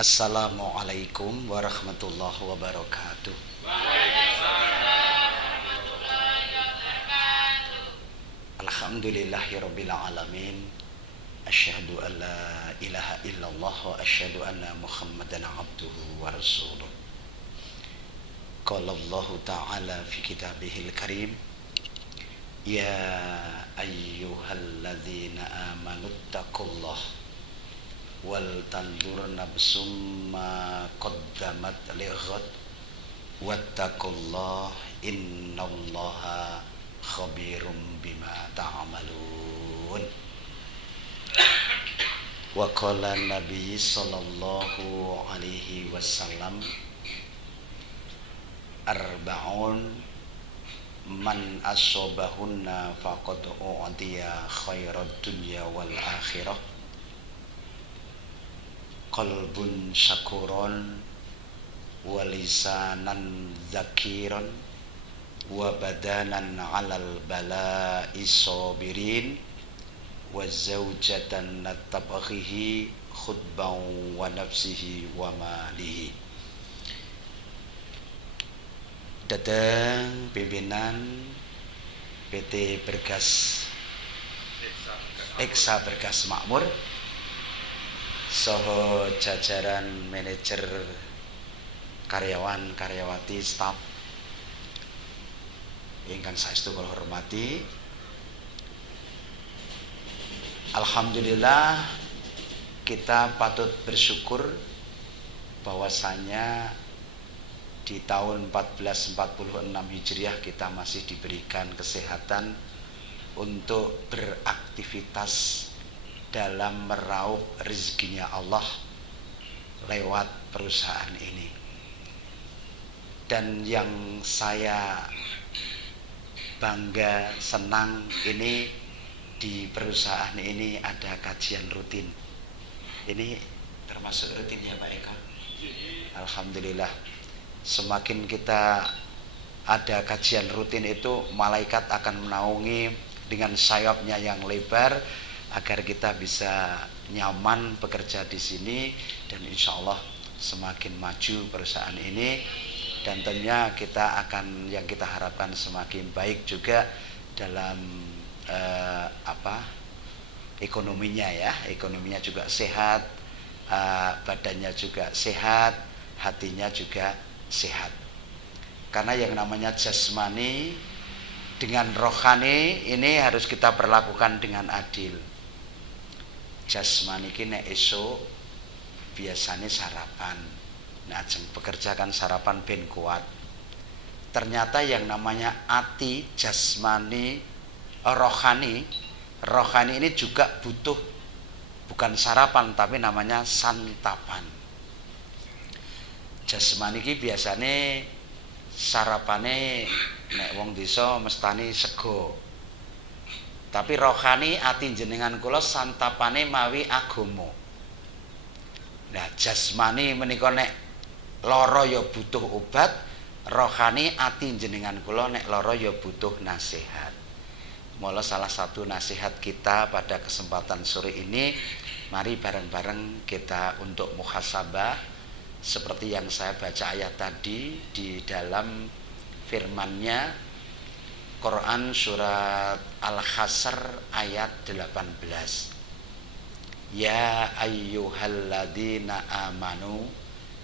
Assalamualaikum warahmatullahi wabarakatuh. Alhamdulillahirabbil alamin. Asyhadu an la ilaha illallah wa asyhadu anna Muhammadan abduhu wa rasuluh. Qala Allah ta'ala fi kitabihil karim. Ya ayyuhalladzina amanuttaqullaha wal tandur nafsum ma qaddamat lighad wattaqullaha innallaha khabirum bima ta'malun. Wa qala Nabi sallallahu alaihi wasallam arba'un man asobahunna faqad u'tiya khairad dunya wal akhirah qalbun syakuron wa lisanan zakiron wa badanan alal bala'i sabirin wa zawjatan natabaghihi khutban wa nafsihi wa malihi. Datang pimpinan PT Bergas Eksa Bergas Makmur soho jajaran manajer karyawan karyawati staf ingkang saestu kula hormati. Alhamdulillah kita patut bersyukur bahwasanya di tahun 1446 Hijriah kita masih diberikan kesehatan untuk beraktivitas dalam meraup rezekinya Allah lewat perusahaan ini. Dan yang saya bangga, senang ini di perusahaan ini ada kajian rutin. Ini termasuk rutin ya Pak Eka? Alhamdulillah. Semakin kita ada kajian rutin itu, malaikat akan menaungi dengan sayapnya yang lebar agar kita bisa nyaman bekerja di sini, dan insya Allah semakin maju perusahaan ini, dan tentunya kita akan yang kita harapkan semakin baik juga dalam ekonominya ya, ekonominya juga sehat, badannya juga sehat, hatinya juga sehat. Karena yang namanya jasmani dengan rohani ini harus kita perlakukan dengan adil. Jasmani ki nek esuk biasanya sarapan, nah ajeng pekerjakan sarapan ben kuat. Ternyata yang namanya ati, jasmani, rohani ini juga butuh bukan sarapan tapi namanya santapan. Jasmani ki biasane sarapane nek wong desa mestani sego. Tapi rohani ati jenengan kula santapane mawi agama. Nah, jasmani menika nek lara ya butuh obat, rohani ati jenengan kula nek lara ya butuh nasihat. Mula salah satu nasihat kita pada kesempatan sore ini, mari bareng-bareng kita untuk muhasabah seperti yang saya baca ayat tadi di dalam firman-Nya Quran surat Al-Hasr ayat 18. Ya ayyuhalladzina amanu,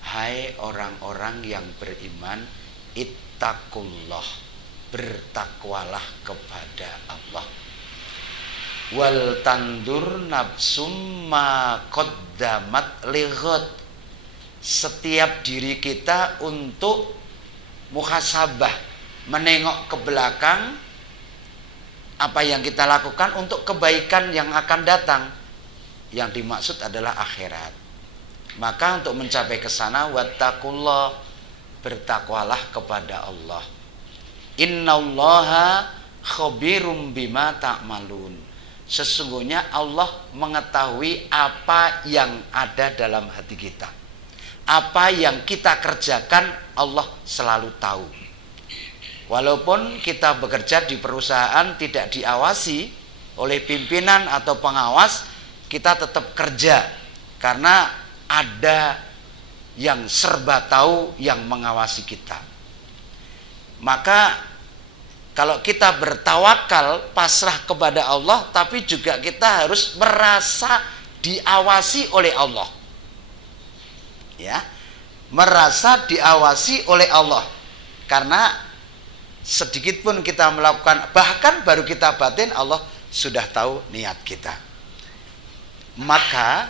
hai orang-orang yang beriman, ittaqullah, bertakwalah kepada Allah. Wal tandur nafsum ma qaddamat lighad, setiap diri kita untuk muhasabah, menengok ke belakang apa yang kita lakukan untuk kebaikan yang akan datang. Yang dimaksud adalah akhirat. Maka untuk mencapai ke sana, wattaqullah, bertakwalah kepada Allah. Innallaha khabirum bima ta'malun. Sesungguhnya Allah mengetahui apa yang ada dalam hati kita. Apa yang kita kerjakan Allah selalu tahu. Walaupun kita bekerja di perusahaan tidak diawasi oleh pimpinan atau pengawas, kita tetap kerja karena ada yang serba tahu, yang mengawasi kita. Maka kalau kita bertawakal, pasrah kepada Allah, tapi juga kita harus merasa diawasi oleh Allah. Ya, merasa diawasi oleh Allah. Karena sedikit pun kita melakukan, bahkan baru kita batin, Allah sudah tahu niat kita. Maka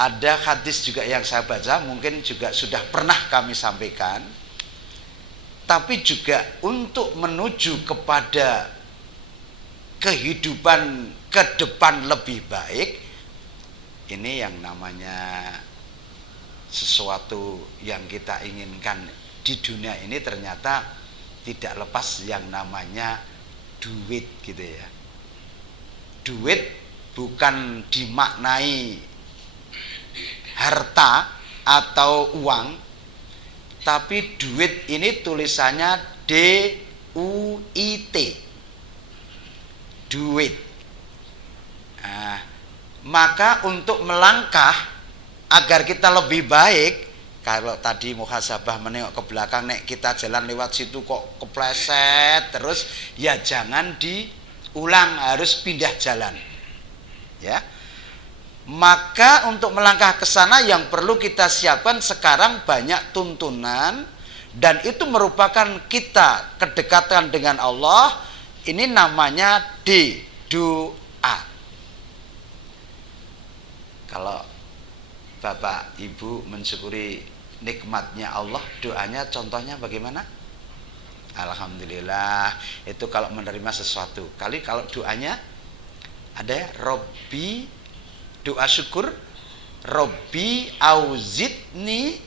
ada hadis juga yang saya baca, mungkin juga sudah pernah kami sampaikan. Tapi juga untuk menuju kepada kehidupan ke depan lebih baik, ini yang namanya sesuatu yang kita inginkan di dunia ini ternyata tidak lepas yang namanya duit gitu ya. Duit bukan dimaknai harta atau uang, tapi duit ini tulisannya D-U-I-T, duit. Nah, maka untuk melangkah agar kita lebih baik, kalau tadi muhasabah menengok ke belakang, nek kita jalan lewat situ kok kepleset terus, ya jangan diulang, harus pindah jalan. Ya. Maka untuk melangkah ke sana yang perlu kita siapkan sekarang banyak tuntunan, dan itu merupakan kita kedekatan dengan Allah. Ini namanya doa. Kalau Bapak Ibu mensyukuri nikmatnya Allah, doanya contohnya bagaimana? Alhamdulillah, itu kalau menerima sesuatu. Kali kalau doanya ada ya, Robbi, doa syukur, Robbi auzidni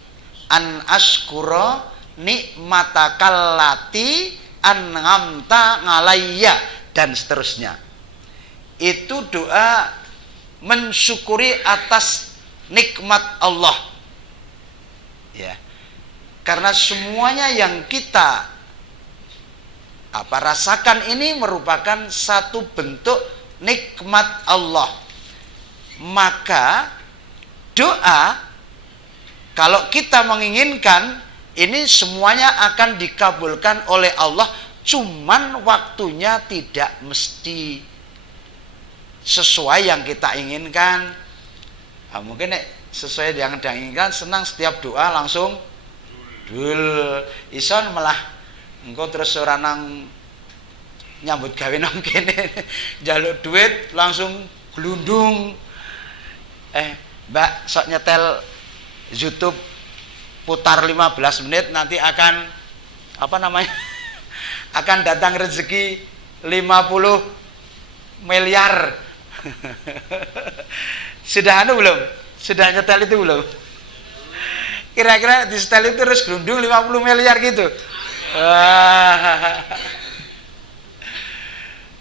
an ashkura nikmatakallati an'amta ngalayya, dan seterusnya. Itu doa mensyukuri atas nikmat Allah. Ya. Karena semuanya yang kita rasakan ini merupakan satu bentuk nikmat Allah. Maka doa, kalau kita menginginkan, ini semuanya akan dikabulkan oleh Allah, cuman waktunya tidak mesti sesuai yang kita inginkan. Nah, mungkin sesuai yang diinginkan, senang setiap doa langsung dul ison, malah engkau terus ora nang nyambut gawe nang kene njaluk duit langsung glundung. Mbak, sok nyetel YouTube putar 15 menit, nanti akan akan datang rezeki 50 miliar. Sudah belum? Sudah nyetel itu belum? Kira-kira di setel itu terus gelundung 50 miliar gitu.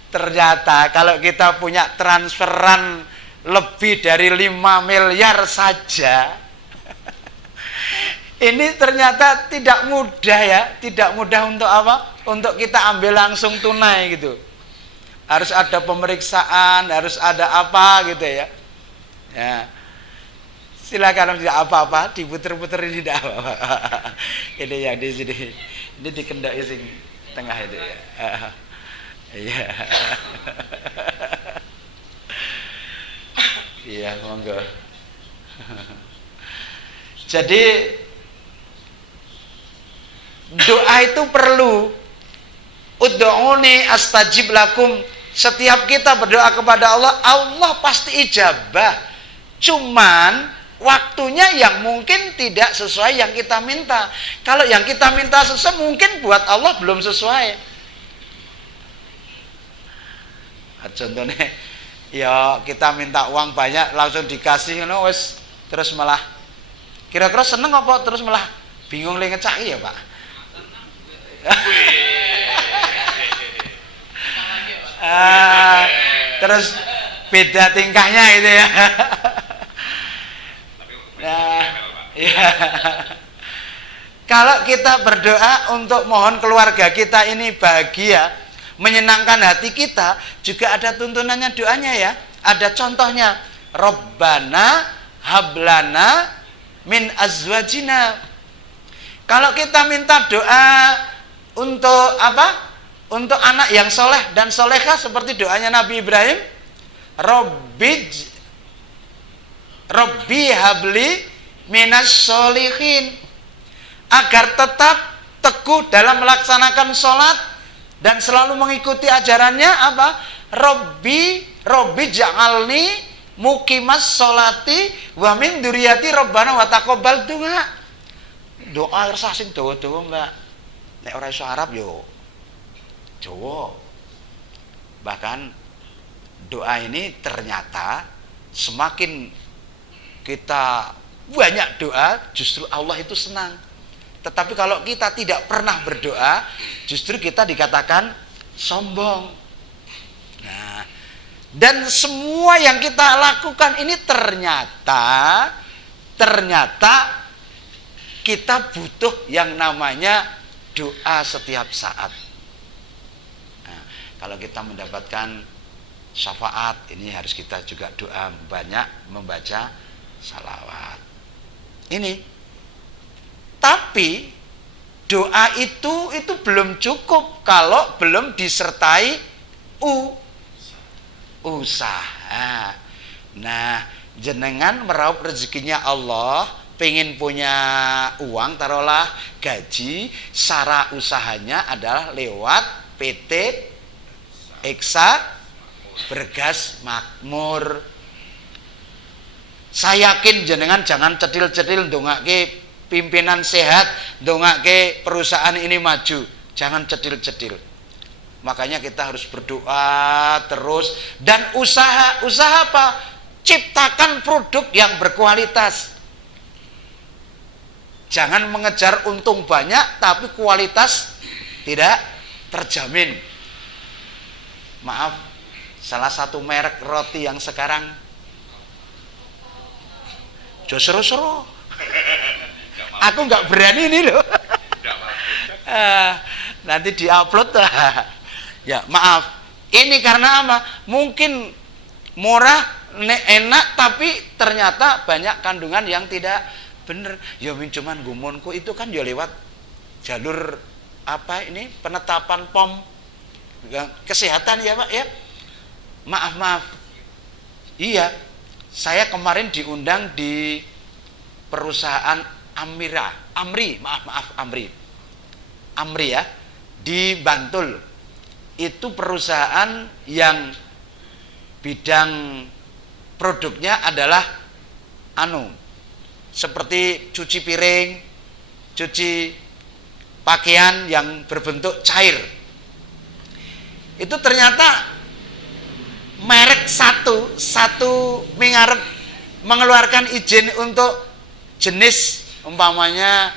Ternyata kalau kita punya transferan lebih dari 5 miliar saja, ini ternyata tidak mudah ya, tidak mudah untuk apa? Untuk kita ambil langsung tunai gitu. Harus ada pemeriksaan, harus ada apa gitu ya. Ya. Silakan, tidak apa-apa, diputer-puter ini tidak apa-apa. Ini yang di sini, ini di kendai sing tengah itu ya. Iya. Iya, monggo. Jadi doa itu perlu. Ud'uni astajib lakum. Setiap kita berdoa kepada Allah, Allah pasti ijabah. Cuman waktunya yang mungkin tidak sesuai yang kita minta. Kalau yang kita minta sesuai, mungkin buat Allah belum sesuai. Contohnya, ya kita minta uang banyak langsung dikasih, wes terus malah kira-kira seneng apa, terus malah bingung li ngecaki ya Pak. Terus beda tingkahnya itu ya. Nah, ya. Kalau kita berdoa untuk mohon keluarga kita ini bahagia, menyenangkan hati kita, juga ada tuntunannya doanya ya. Ada contohnya, Rabbana hablana min azwajina. Kalau kita minta doa untuk apa? Untuk anak yang soleh dan solehah seperti doanya Nabi Ibrahim, Robbi habli minas solihin, agar tetap teguh dalam melaksanakan sholat dan selalu mengikuti ajarannya apa? Robbi ja'alni muqimas sholati wa min dzurriyyati rabbana wa taqabbal du'a. Doa resah sing dawa-dawa, Mbak. Nek ora iso Arab yo Jawa. Bahkan doa ini ternyata semakin kita banyak doa, justru Allah itu senang. Tetapi kalau kita tidak pernah berdoa, justru kita dikatakan sombong. Nah, dan semua yang kita lakukan ini ternyata kita butuh yang namanya doa setiap saat. Nah, kalau kita mendapatkan syafaat, ini harus kita juga doa, banyak membaca salawat. Ini. Tapi doa itu belum cukup kalau belum disertai usaha. Nah, jenengan meraup rezekinya Allah, pengen punya uang, taruhlah gaji, cara usahanya adalah lewat PT Eksa Bergas Makmur. Saya yakin jenengan jangan cedil-cedil ndongake pimpinan sehat, ndongake perusahaan ini maju, jangan cedil-cedil. Makanya kita harus berdoa terus dan usaha apa? Ciptakan produk yang berkualitas. Jangan mengejar untung banyak tapi kualitas tidak terjamin. Maaf, salah satu merek roti yang sekarang seru-seru. Aku nggak berani ini loh. Nanti diupload. Ya maaf. Ini karena apa? Mungkin murah, enak, tapi ternyata banyak kandungan yang tidak benar. Ya cuman gumunku itu kan ya lewat jalur apa ini, penetapan POM kesehatan ya Pak ya. Maaf. Iya, saya kemarin diundang di perusahaan Amri ya, di Bantul. Itu perusahaan yang bidang produknya adalah seperti cuci piring, cuci pakaian yang berbentuk cair. Itu ternyata merek satu mengarep mengeluarkan izin untuk jenis umpamanya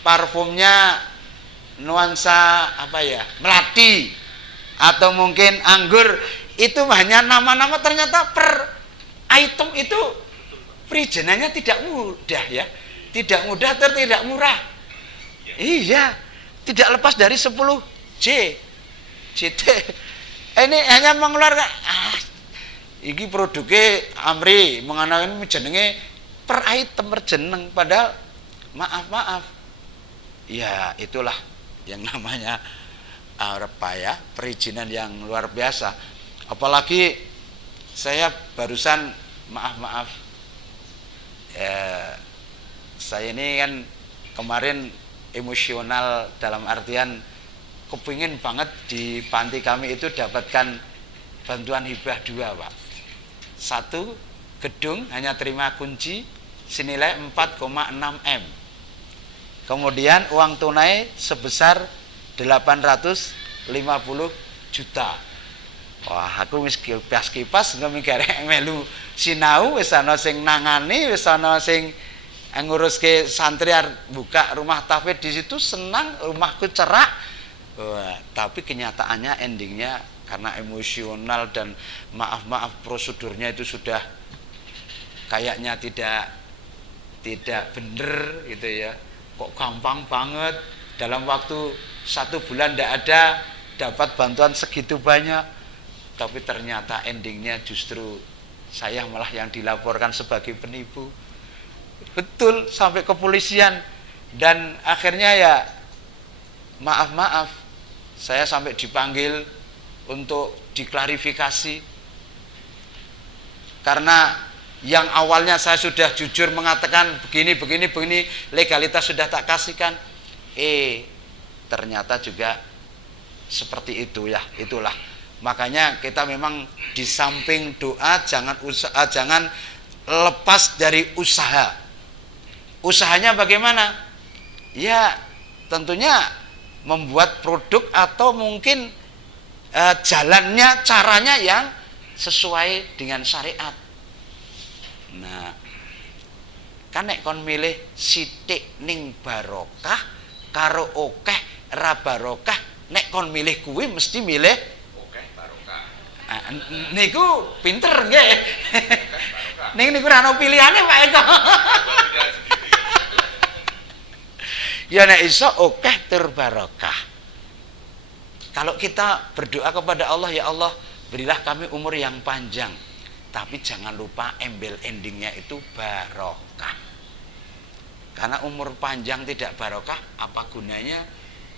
parfumnya nuansa melati atau mungkin anggur, itu hanya nama-nama, ternyata per item itu perizinannya tidak mudah ya, tidak mudah atau tidak murah. Iya, tidak lepas dari 10 JT. Ini hanya mengeluarkan iki produknya Amri mengenai jenenge per item per jeneng, padahal maaf ya itulah yang namanya perizinan yang luar biasa. Apalagi saya barusan maaf saya ini kan kemarin emosional dalam artian kepingin banget di panti kami itu dapatkan bantuan hibah 2 Pak. 1 gedung hanya terima kunci senilai 4,6 M. Kemudian uang tunai sebesar 850 juta. Wah, aku wis kipas nggak mikir melu sinau, wis ana sing nangani, wis ana sing nguruske santri buka rumah tahfidz di situ, senang, rumahku cerak. Wah, tapi kenyataannya endingnya karena emosional dan maaf prosedurnya itu sudah kayaknya tidak bener gitu ya. Kok gampang banget dalam waktu 1 bulan tidak ada dapat bantuan segitu banyak, tapi ternyata endingnya justru saya malah yang dilaporkan sebagai penipu. Betul, sampai kepolisian. Dan akhirnya ya maaf, saya sampai dipanggil untuk diklarifikasi. Karena yang awalnya saya sudah jujur mengatakan begini, legalitas sudah tak kasihkan. Ternyata juga seperti itu ya, itulah. Makanya kita memang di samping doa jangan lepas dari usaha. Usahanya bagaimana? Ya tentunya membuat produk atau mungkin jalannya, caranya yang sesuai dengan syariat. Nah, kan nek kon milih sithik ning barokah karo okeh ra barokah, nek kon milih kuwi mesti milih okeh barokah. Niku pinter nggih. Niku ra ono pilihane Pak Eko. Ya nek iso okeh tur barokah. Kalau kita berdoa kepada Allah, ya Allah, berilah kami umur yang panjang. Tapi jangan lupa embel endingnya itu barokah. Karena umur panjang tidak barokah, apa gunanya?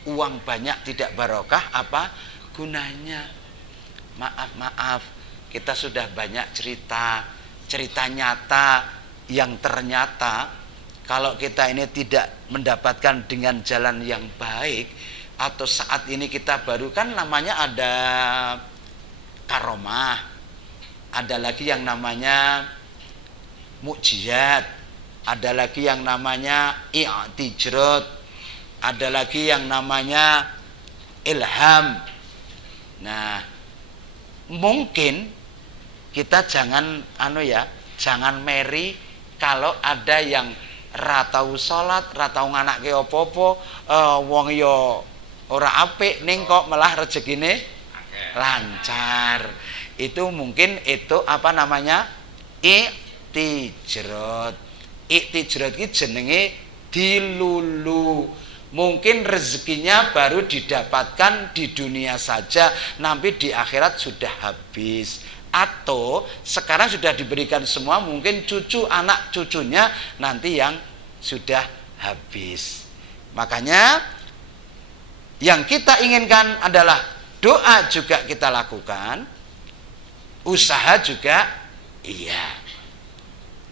Uang banyak tidak barokah, apa gunanya? Maaf, kita sudah banyak cerita nyata yang ternyata kalau kita ini tidak mendapatkan dengan jalan yang baik, atau saat ini kita baru kan namanya ada karomah, ada lagi yang namanya mukjizat, ada lagi yang namanya i'tijrot, ada lagi yang namanya ilham. Nah, mungkin kita jangan jangan meri kalau ada yang ratau salat, ratau nganakke apa-apa, wong ya ora apik ning kok malah rezekine lancar. Itu mungkin itu apa namanya? I'tijrot. I'tijrot iki jenenge dilulu. Mungkin rezekinya baru didapatkan di dunia saja, nanti di akhirat sudah habis. Atau sekarang sudah diberikan semua, mungkin cucu anak cucunya nanti yang sudah habis. Makanya yang kita inginkan adalah doa juga kita lakukan, usaha juga iya.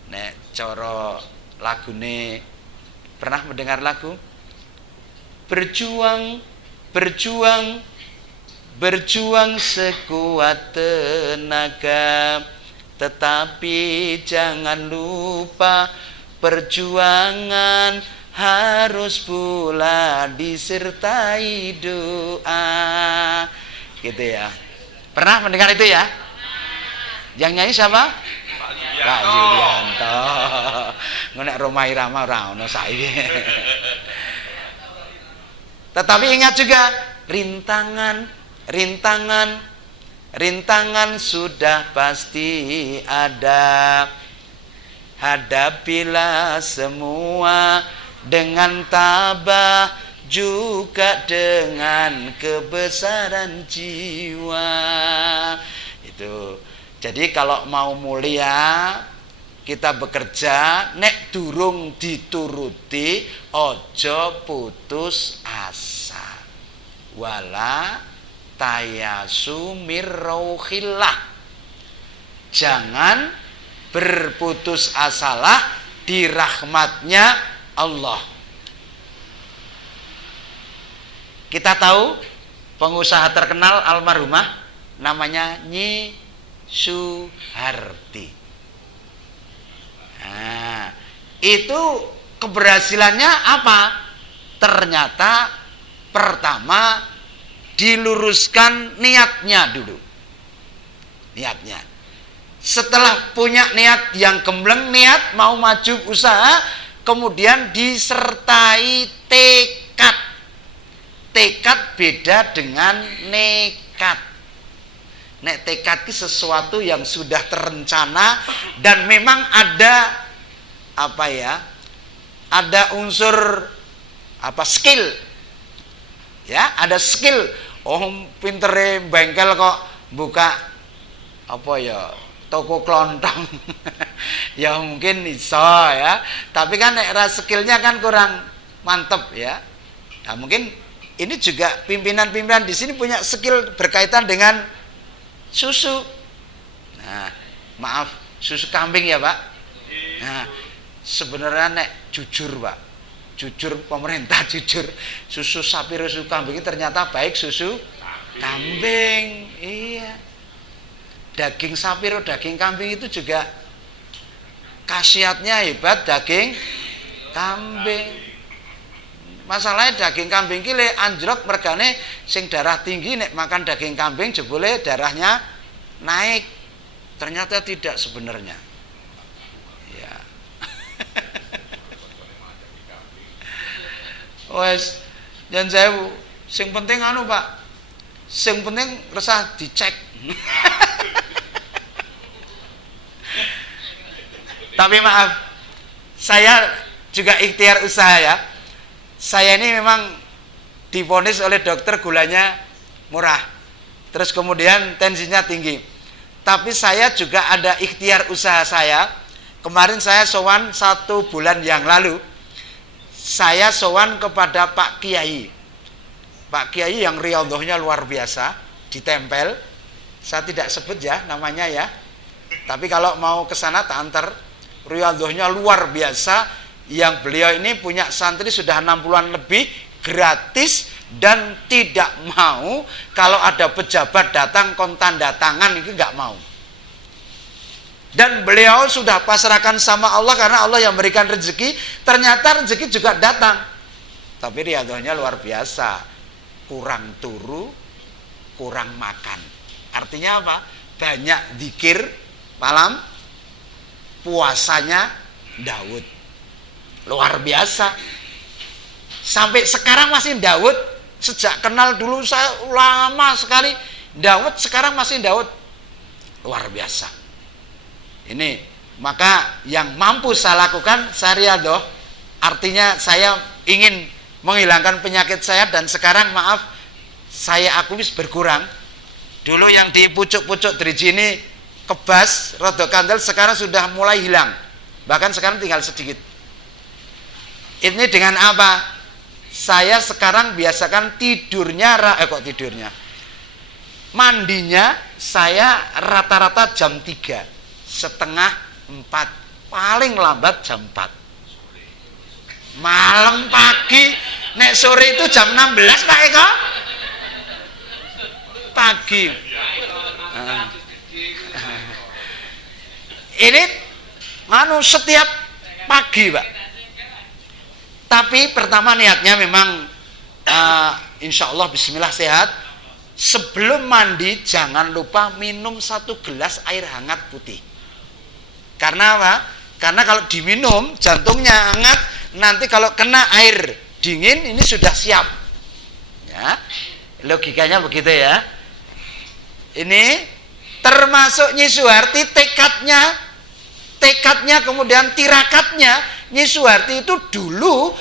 Nek coro lagune, pernah mendengar lagu? Berjuang sekuat tenaga, tetapi jangan lupa perjuangan harus pula disertai doa. Gitu ya. Pernah mendengar itu ya? Yang nyanyi siapa? Pak Yulianto. Ngonek Roma Irama ora ono saiki. Tetapi ingat juga, rintangan sudah pasti ada. Hadapilah semua dengan tabah, juga dengan kebesaran jiwa. Itu. Jadi kalau mau mulia, kita bekerja, nek durung dituruti, ojo putus asa. Wala tayasu mirrauhillah. Jangan berputus asalah di rahmatnya Allah. Kita tahu pengusaha terkenal almarhumah namanya Nyi Suharti. Nah, itu keberhasilannya apa? Ternyata pertama diluruskan niatnya dulu. Niatnya. Setelah punya niat yang gembleng, niat mau maju usaha, kemudian disertai tekad. Tekad beda dengan nekat. Nek tekad itu sesuatu yang sudah terencana dan memang ada ada unsur skill. Ya, ada skill. Oh, pintere bengkel kok buka toko kelontong. Ya mungkin iso ya, tapi kan skillnya kan kurang mantep ya. Nah mungkin ini juga pimpinan-pimpinan di sini punya skill berkaitan dengan susu. Nah maaf, susu kambing ya Pak. Nah sebenarnya jujur Pak, jujur pemerintah jujur, susu sapi susu kambing ini ternyata baik susu kambing. Iya, daging sapi daging kambing itu juga khasiatnya hebat daging kambing. Masalahnya daging kambing kile anjlok mergane sing darah tinggi nek makan daging kambing jebule darahnya naik. Ternyata tidak sebenarnya. Ya. Wes jan sewu. Sing penting anu Pak. Sing penting resah dicek. Tapi maaf, saya juga ikhtiar usaha ya. Saya ini memang divonis oleh dokter gulanya murah, terus kemudian tensinya tinggi. Tapi saya juga ada ikhtiar usaha saya. Kemarin saya sowan 1 bulan yang lalu, saya sowan kepada Pak Kiai. Pak Kiai yang riyadhahnya luar biasa, ditempel. Saya tidak sebut ya namanya ya. Tapi kalau mau ke sana tak antar. Riyadhahnya luar biasa, yang beliau ini punya santri sudah 60-an lebih, gratis dan tidak mau kalau ada pejabat datang kon tanda tangan itu nggak mau. Dan beliau sudah pasrahkan sama Allah karena Allah yang memberikan rezeki, ternyata rezeki juga datang. Tapi riyadhahnya luar biasa, kurang turu, kurang makan. Artinya apa? Banyak zikir malam, puasanya Daud luar biasa, sampai sekarang masih Daud. Sejak kenal dulu saya lama sekali Daud, sekarang masih Daud, luar biasa. Ini maka yang mampu saya lakukan saya riyadhah, artinya saya ingin menghilangkan penyakit saya, dan sekarang maaf saya akui berkurang. Dulu yang di pucuk-pucuk driji ini kebas, rodok kandel, sekarang sudah mulai hilang. Bahkan sekarang tinggal sedikit. Ini dengan apa? Saya sekarang biasakan tidurnya, mandinya saya rata-rata jam 3, setengah 4, paling lambat jam 4. Malam pagi, nek sore itu jam 16 Pak Eko. Pagi. Ini setiap pagi Pak. Tapi pertama niatnya memang insya Allah bismillah sehat. Sebelum mandi jangan lupa minum 1 gelas air hangat putih. Karena apa? Karena kalau diminum jantungnya hangat, nanti kalau kena air dingin ini sudah siap. Ya, logikanya begitu ya. Ini termasuk Nyi Suharti tekadnya kemudian tirakatnya. Nyi Suharti itu dulu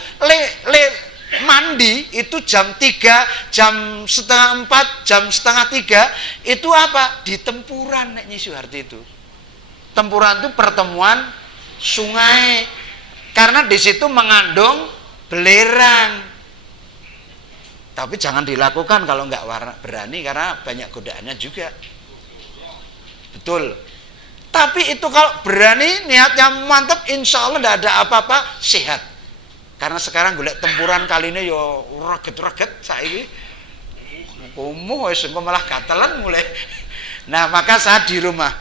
mandi itu jam 3, jam setengah 4, jam setengah 3 itu apa? Di tempuran Nyi Suharti itu. Tempuran itu pertemuan sungai, karena di situ mengandung belerang. Tapi jangan dilakukan kalau nggak berani, karena banyak godaannya juga. Betul. Tapi itu kalau berani, niatnya mantap, insya Allah tidak ada apa-apa, sehat. Karena sekarang golek tempuran kali ini yo reget-reget saiki. Kumuh wis engko malah gatelan mulai. Nah, maka saya di rumah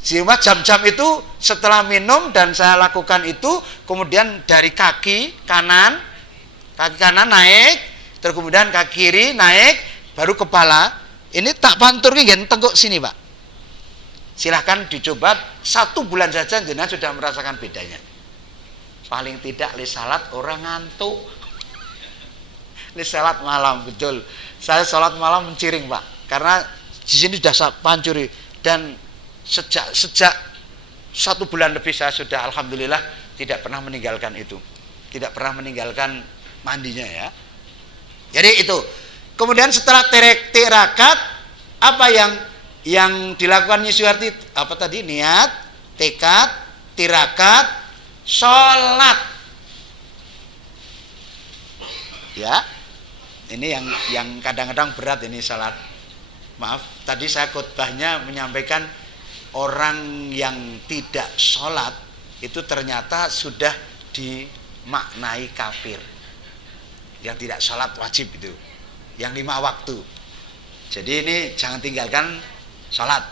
jam-jam itu setelah minum dan saya lakukan itu, kemudian dari kaki kanan naik, terus kemudian kaki kiri naik, baru kepala. Ini tak pantur nggih tengkuk sini, Pak. Silahkan dicoba 1 bulan saja jenengan sudah merasakan bedanya. Paling tidak li salat orang ngantuk. Li salat malam, betul. Saya salat malam menciring, Pak. Karena di sini sudah saya pancuri, dan sejak 1 bulan lebih saya sudah alhamdulillah tidak pernah meninggalkan itu. Tidak pernah meninggalkan mandinya ya. Jadi itu. Kemudian setelah tirakat, apa yang dilakukan Nyi Suharti? Apa tadi? Niat, tekad, tirakat sholat. Ya, ini yang kadang-kadang berat ini sholat. Maaf, tadi saya khotbahnya menyampaikan orang yang tidak sholat itu ternyata sudah dimaknai kafir. Yang tidak sholat wajib itu, yang 5 waktu. Jadi ini jangan tinggalkan sholat.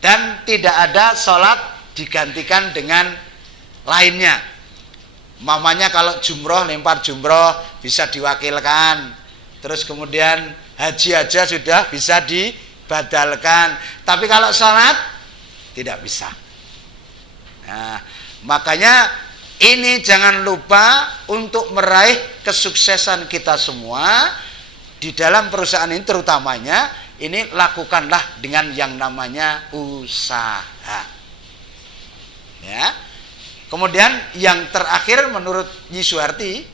Dan tidak ada sholat digantikan dengan lainnya. Mamanya kalau jumroh, lempar jumroh bisa diwakilkan. Terus kemudian haji aja sudah bisa dibadalkan. Tapi kalau sholat tidak bisa. Nah, makanya ini jangan lupa untuk meraih kesuksesan kita semua di dalam perusahaan ini, terutamanya ini lakukanlah dengan yang namanya usaha. Ya. Kemudian yang terakhir menurut Nyi Suharti,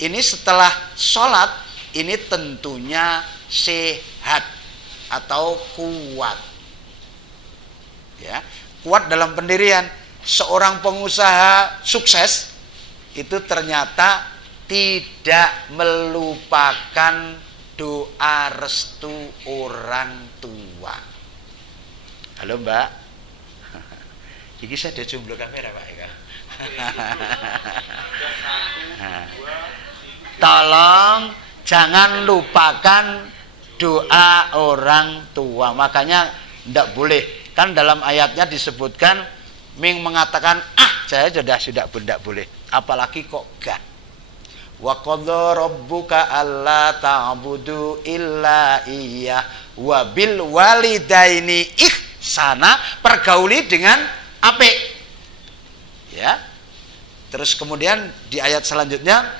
ini setelah sholat ini tentunya sehat atau kuat. Ya, kuat dalam pendirian. Seorang pengusaha sukses itu ternyata tidak melupakan doa restu orang tua. Halo Mbak. Iki saya jomblo kamera Pak Eka. Tolong jangan lupakan doa orang tua. Makanya tidak boleh. Kan dalam ayatnya disebutkan Ming mengatakan saya sudah tidak boleh. Apalagi kok gak. Wa qadha rabbuka alla ta'budu illa iyyah wa bil walidaini ihsana, pergauli dengan apik. Ya. Terus kemudian di ayat selanjutnya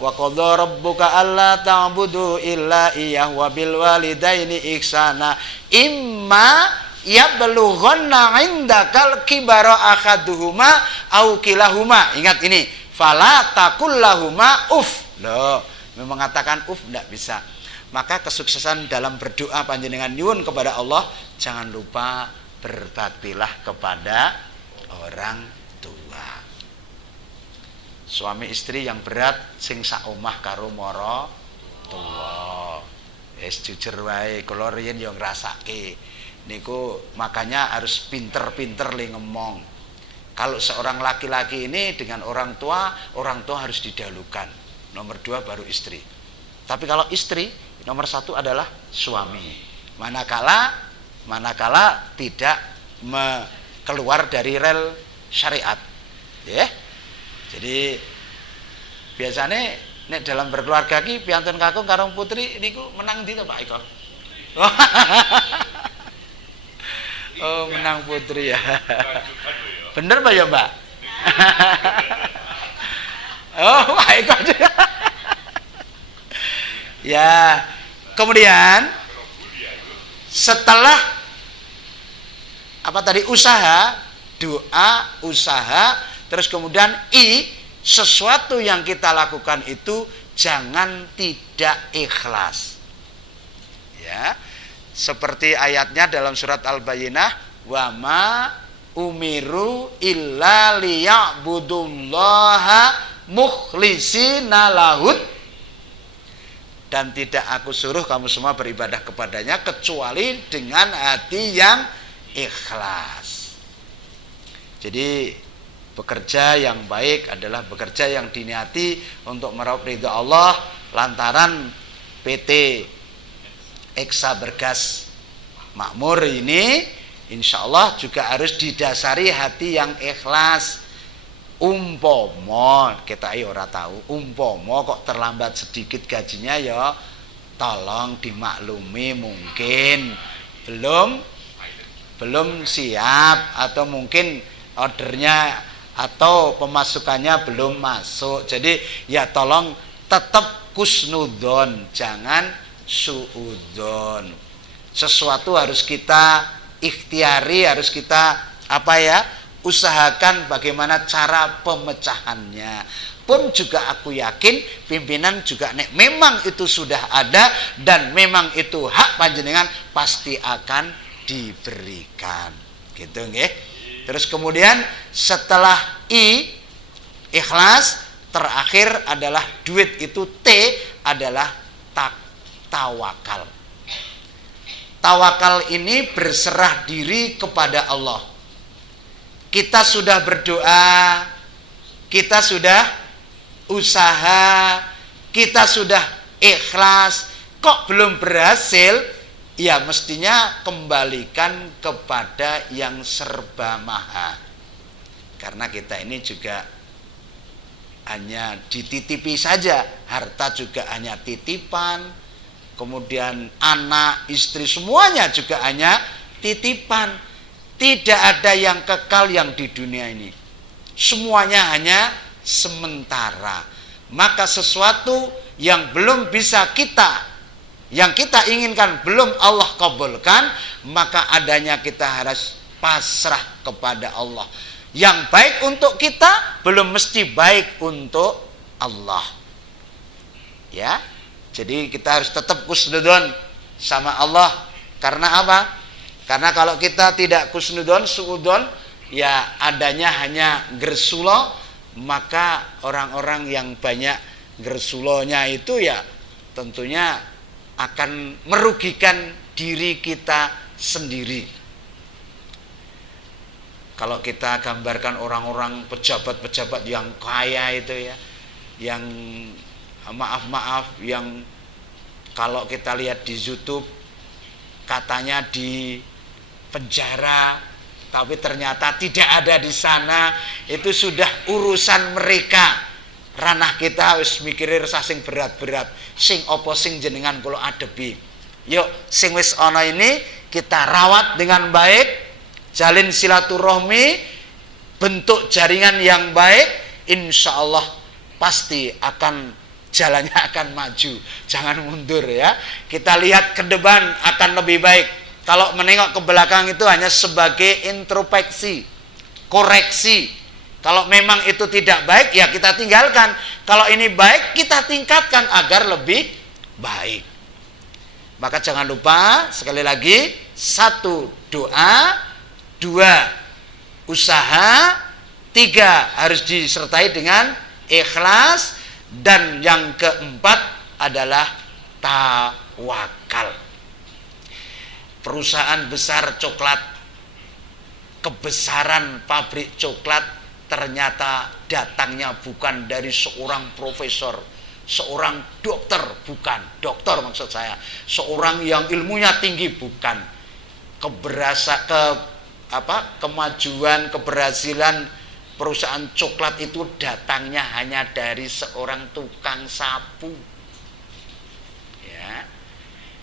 wa qadha rabbuka alla ta'budu illa iyyah wa bil walidaini ihsana imma yablughanna 'indakal kibara ahaduhuma au kilahuma. Ingat ini, fala taqul lahuma uff. Loh, mengatakan uff tidak bisa. Maka kesuksesan dalam berdoa panjenengan nyuwun kepada Allah, jangan lupa berbaktilah kepada orang tua. Suami istri yang berat sing sak omah karo mara tuwa. Wis jujur wae, kula riyen yo ngrasake. Niku makanya harus pinter-pinter li ngomong. Kalau seorang laki-laki ini dengan orang tua harus didahulukan. Nomor 2 baru istri. Tapi kalau istri, nomor 1 adalah suami. Manakala tidak keluar dari rel syariat. Ya. Jadi biasanya nek dalam berkeluarga ki piantun kakung karo putri niku menang ndi to Pak Eko? Oh, menang putri ya. Bener Pak ya Mbak? Oh, Pak Eko juga. Ya, kemudian setelah apa tadi usaha, doa, usaha, terus kemudian sesuatu yang kita lakukan itu jangan tidak ikhlas. Ya. Seperti ayatnya dalam surat Al-Bayyinah, wa ma umiru illa liya'budullaha mukhlishina lahud, dan tidak aku suruh kamu semua beribadah kepadanya kecuali dengan hati yang ikhlas. Jadi bekerja yang baik adalah bekerja yang diniati untuk meraup ridha Allah. Lantaran PT Eksa Bergas Makmur ini insya Allah juga harus didasari hati yang ikhlas. Umpomo kita ora tahu, umpomo kok terlambat sedikit gajinya, ya tolong dimaklumi, mungkin belum siap, atau mudin ordernya atau pemasukannya belum masuk. Jadi ya tolong tetap kusnudon, jangan suudon. Sesuatu harus kita ikhtiari, harus kita usahakan bagaimana cara pemecahannya. Pun juga aku yakin pimpinan juga nek memang itu sudah ada dan memang itu hak panjenengan pasti akan diberikan. Gitu nggih. Terus kemudian setelah ikhlas, terakhir adalah duit, itu T adalah tawakal. Tawakal ini berserah diri kepada Allah. Kita sudah berdoa, kita sudah usaha, kita sudah ikhlas, kok belum berhasil, ya mestinya kembalikan kepada yang serba maha. Karena kita ini juga hanya dititipi saja, harta juga hanya titipan, kemudian anak, istri, semuanya juga hanya titipan. Tidak ada yang kekal yang di dunia ini. Semuanya hanya sementara. Maka sesuatu yang belum bisa yang kita inginkan belum Allah kabulkan, maka adanya kita harus pasrah kepada Allah. Yang baik untuk kita belum mesti baik untuk Allah. Ya. Jadi kita harus tetap husnudzon sama Allah. Karena apa? Karena kalau kita tidak husnudzon, suudzon, ya adanya hanya gersulo, maka orang-orang yang banyak gersulonya itu ya tentunya akan merugikan diri kita sendiri. Kalau kita gambarkan orang-orang pejabat-pejabat yang kaya itu ya, yang maaf-maaf, yang kalau kita lihat di YouTube katanya di penjara, tapi ternyata tidak ada di sana, itu sudah urusan mereka. Ranah kita harus mikirin sing berat-berat, sing opo sing jenengan kula adepi. Yuk sing wis ana ini kita rawat dengan baik, jalin silaturahmi, bentuk jaringan yang baik, insya Allah pasti akan jalannya akan maju, jangan mundur ya. Kita lihat ke depan akan lebih baik. Kalau menengok ke belakang itu hanya sebagai introspeksi, koreksi. Kalau memang itu tidak baik, ya kita tinggalkan. Kalau ini baik, kita tingkatkan agar lebih baik. Maka jangan lupa, sekali lagi, 1 doa, 2 usaha, 3 harus disertai dengan ikhlas, dan yang keempat adalah tawakal. Perusahaan besar coklat, kebesaran pabrik coklat ternyata datangnya bukan dari seorang profesor, seorang dokter, bukan dokter maksud saya, seorang yang ilmunya tinggi, bukan. Kemajuan, keberhasilan perusahaan coklat itu datangnya hanya dari seorang tukang sapu. Ya.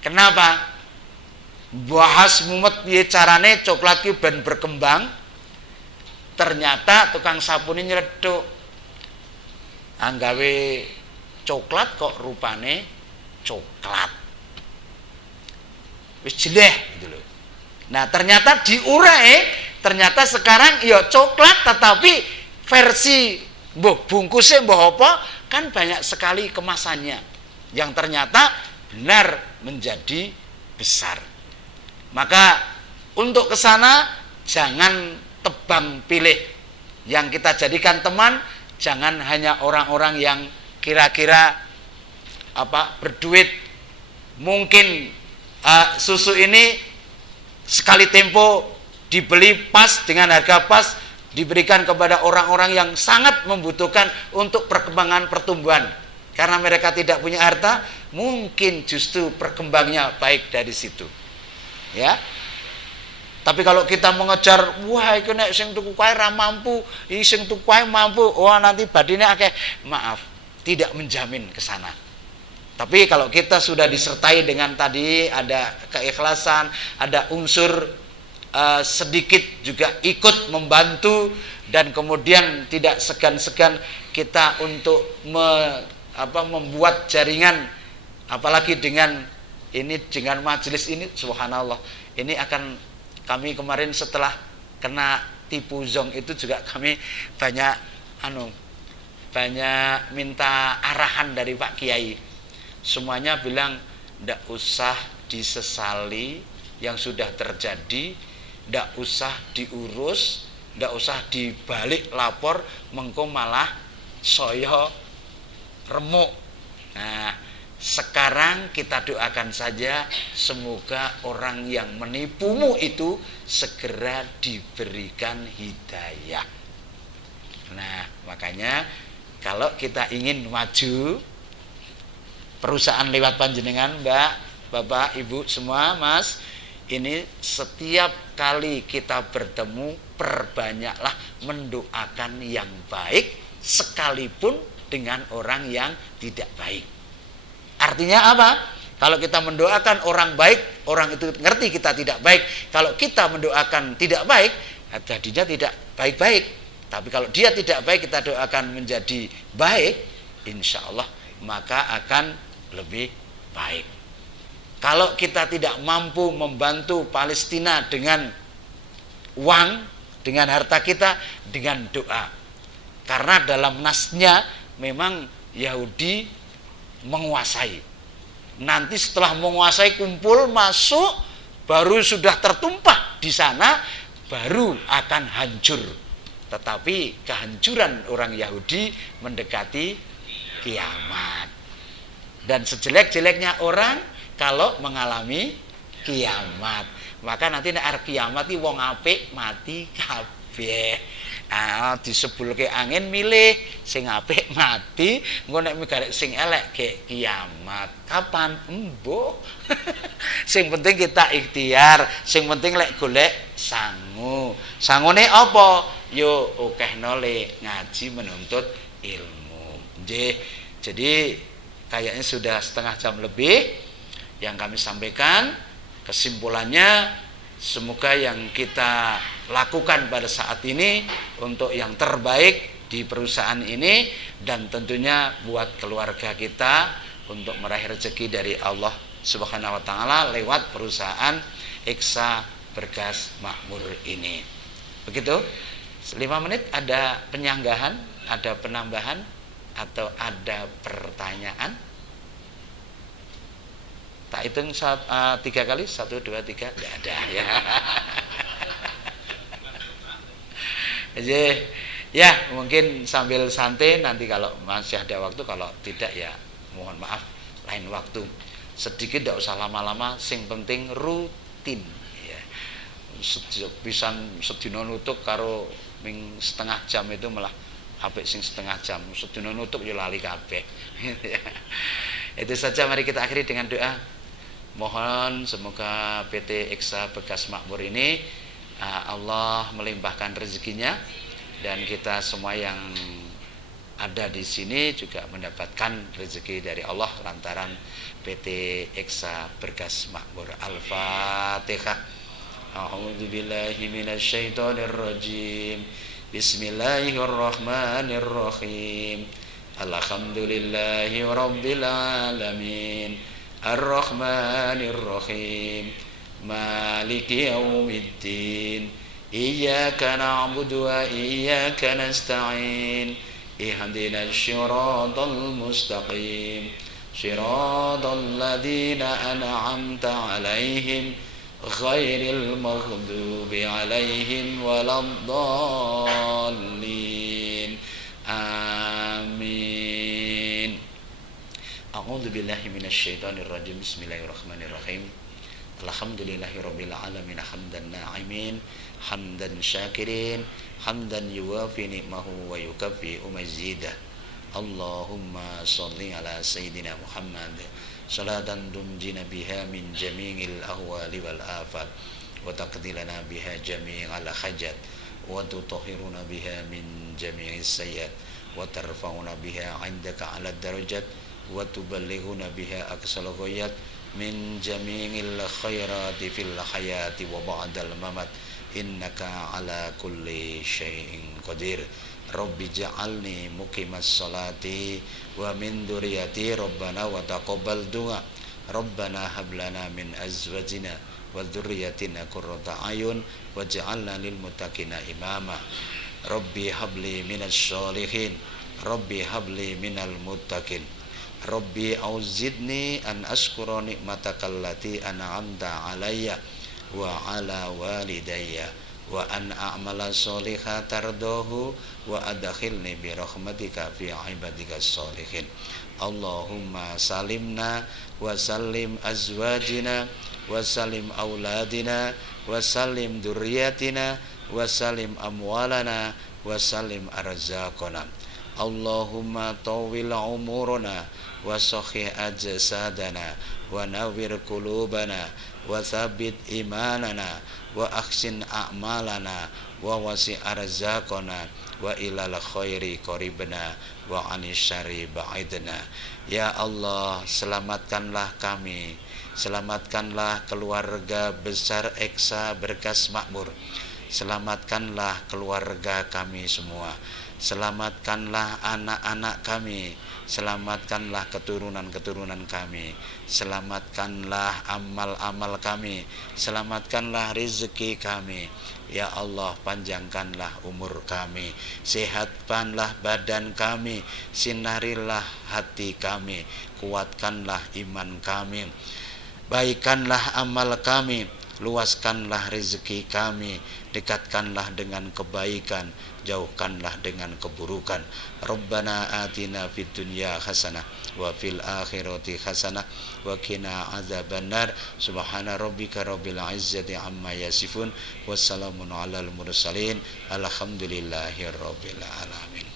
Kenapa? Bahas mumet piye carane coklat ki ben berkembang. Ternyata tukang sapu ini nyleduk. Anggawe coklat kok rupane coklat. Wis jeleh gitu loh. Nah, ternyata diurai, ternyata sekarang ya coklat tetapi versi bungkusnya apa kan banyak sekali kemasannya yang ternyata benar menjadi besar. Maka untuk ke sana jangan tebang pilih. Yang kita jadikan teman jangan hanya orang-orang yang kira-kira berduit. Mungkin susu ini sekali tempo dibeli pas dengan harga pas, diberikan kepada orang-orang yang sangat membutuhkan untuk perkembangan pertumbuhan. Karena mereka tidak punya harta, mungkin justru perkembangnya baik dari situ. Ya. Tapi kalau kita mengejar, wah iki nek sing tuku kae ra mampu, iki sing tuku kae mampu, wah nanti badine akeh. Maaf, tidak menjamin ke sana. Tapi kalau kita sudah disertai dengan tadi ada keikhlasan, ada unsur sedikit juga ikut membantu, dan kemudian tidak segan-segan kita untuk membuat jaringan, apalagi dengan majelis ini, subhanallah. Ini akan kami kemarin setelah kena tipu zong itu juga kami banyak minta arahan dari Pak Kiai. Semuanya bilang ndak usah disesali yang sudah terjadi, ndak usah diurus, ndak usah dibalik lapor mengko malah saya remuk. Nah, sekarang kita doakan saja semoga orang yang menipumu itu segera diberikan hidayah. Nah, makanya kalau kita ingin maju perusahaan lewat panjenengan, Mbak, Bapak, Ibu semua, Mas, ini setiap kali kita bertemu perbanyaklah mendoakan yang baik sekalipun dengan orang yang tidak baik. Artinya apa? Kalau kita mendoakan orang baik, orang itu ngerti kita tidak baik. Kalau kita mendoakan tidak baik, jadinya tidak baik-baik. Tapi kalau dia tidak baik, kita doakan menjadi baik, insya Allah maka akan lebih baik. Kalau kita tidak mampu membantu Palestina dengan uang, dengan harta kita, dengan doa. Karena dalam nasnya memang Yahudi menguasai. Nanti setelah menguasai kumpul masuk, baru sudah tertumpah di sana, baru akan hancur. Tetapi kehancuran orang Yahudi mendekati kiamat. Dan sejelek-jeleknya orang kalau mengalami kiamat, maka nanti nek kiamat iki wong apik mati kabeh. Disebulke angin milih sing apik mati, engko nek migarek sing elek ge kiamat. Kapan? Embuh. Sing penting kita ikhtiar, sing penting lek golek sangu. Sangune apa? Yo akehno le ngaji menuntut ilmu. Nggih. Jadi kayaknya sudah setengah jam lebih yang kami sampaikan. Kesimpulannya, semoga yang kita lakukan pada saat ini untuk yang terbaik di perusahaan ini, dan tentunya buat keluarga kita untuk meraih rezeki dari Allah Subhanahu wa taala lewat perusahaan Iksa Bergas Makmur ini. Begitu. 5 menit ada penyanggahan, ada penambahan atau ada pertanyaan? Tak hitung 3 kali, 1, 2, 3, tidak ada ya. Jadi ya mungkin sambil santai, nanti kalau masih ada waktu, kalau tidak ya mohon maaf lain waktu. Sedikit tidak usah lama-lama, sing penting rutin ya. Pisan sedina nutuk karo ming setengah jam itu malah apik sing setengah jam, sedina nutuk ya lali kabeh. Itu saja, mari kita akhiri dengan doa. Mohon semoga PT Iksa Bergas Makmur ini Allah melimpahkan rezekinya, dan kita semua yang ada di sini juga mendapatkan rezeki dari Allah lantaran PT Iksa Bergas Makmur. Al-Fatihah. A'udzubillahi minasyaitonirrajim. Bismillahirrahmanirrahim. Alhamdulillahi rabbil alamin. Ar-Rahmanir-Rahim. Maliki yaumiddin. Iyyaka na'budu wa iyyaka nasta'in. Ihdinas siratal mustaqim. Siratal ladzina an'amta 'alaihim ghairil maghdubi 'alaihim waladdallin. Amin. A'udzu billahi minasyaitonir rajim. Bismillahirrahmanirrahim. Alhamdulillahirabbil alamin, hamdan na'imin, hamdan syakirin, hamdan yuwafi ni'mahu wa yukaffi mazidah. Allahumma shalli ala sayyidina Muhammad salatan tunjina biha min jami'il ahwali wal afat, wa taqdilana biha jami'al hajat, wa tutahhiruna biha min jami'is sayyiat, wa tarfa'una biha 'indaka 'ala darajat, wa tuballighuna biha aqsal ghayat min jami'il khairati fil hayati wa ba'dal mamat, innaka 'ala kulli syai'in qadir. Rabbi ja'alni muqimas salati wa min dzurriyyati rabbana wa taqabbal du'a. Rabbana hab lana min azwajina wa dzurriyyatina qurrata a'yun waj'alna lil muttaqina imama. Rabbi habli minasy sholihin. Rabbi habli minal muttaqin. Rabbi auzidni an askura nikmatakal lati an'amta alayya wa ala walidayya wa an a'mala sholihan tardahu wa adkhilni bi rahmatika fi ibadikas sholihin. Allahumma salimna wa salim azwajina wa salim auladina wa salim dzurriyyatina wa salim amwalana wa salim arzaqana. Allahumma tawwil umurana wa sahih ajsadana wa nawwir qulubana wa tsabbit imanana wa ahsin a'malana wa wasi' arzaqana wa ilal khairi qaribna wa anis syarri ba'idna. Ya Allah, selamatkanlah kami, selamatkanlah keluarga besar Eksa Berkas Makmur, selamatkanlah keluarga kami semua, selamatkanlah anak-anak kami, selamatkanlah keturunan-keturunan kami, selamatkanlah amal-amal kami, selamatkanlah rezeki kami. Ya Allah, panjangkanlah umur kami, sehatkanlah badan kami, sinarilah hati kami, kuatkanlah iman kami, baikkanlah amal kami, luaskanlah rezeki kami, dekatkanlah dengan kebaikan, jauhkanlah dengan keburukan. Rabbana atina fid dunya hasanah wa fil akhirati hasanah wa qina adzabannar. Subhana rabbika rabbil izzati amma yasifun, wassalamun alal mursalin, alhamdulillahirabbil alamin.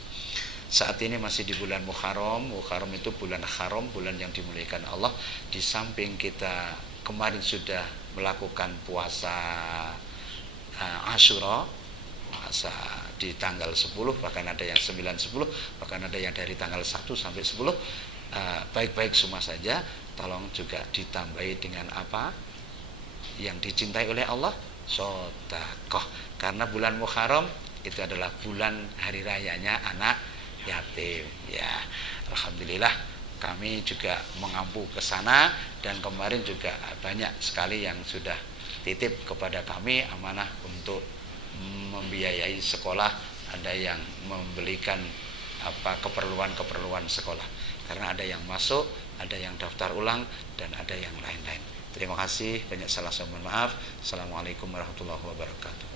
Saat ini masih di bulan Muharram. Muharram itu bulan haram, bulan yang dimuliakan Allah. Di samping kita kemarin sudah melakukan puasa Asyura, puasa di tanggal 10, bahkan ada yang 9, 10, bahkan ada yang dari tanggal 1 sampai 10. Baik-baik semua saja, tolong juga ditambahi dengan apa yang dicintai oleh Allah, sedekah. Karena bulan Muharram itu adalah bulan hari rayanya anak yatim. Ya, alhamdulillah kami juga mengampu ke sana, dan kemarin juga banyak sekali yang sudah titip kepada kami amanah untuk membiayai sekolah, ada yang membelikan keperluan sekolah, karena ada yang masuk, ada yang daftar ulang, dan ada yang lain-lain. Terima kasih, banyak salah, mohon maaf. Assalamualaikum warahmatullahi wabarakatuh.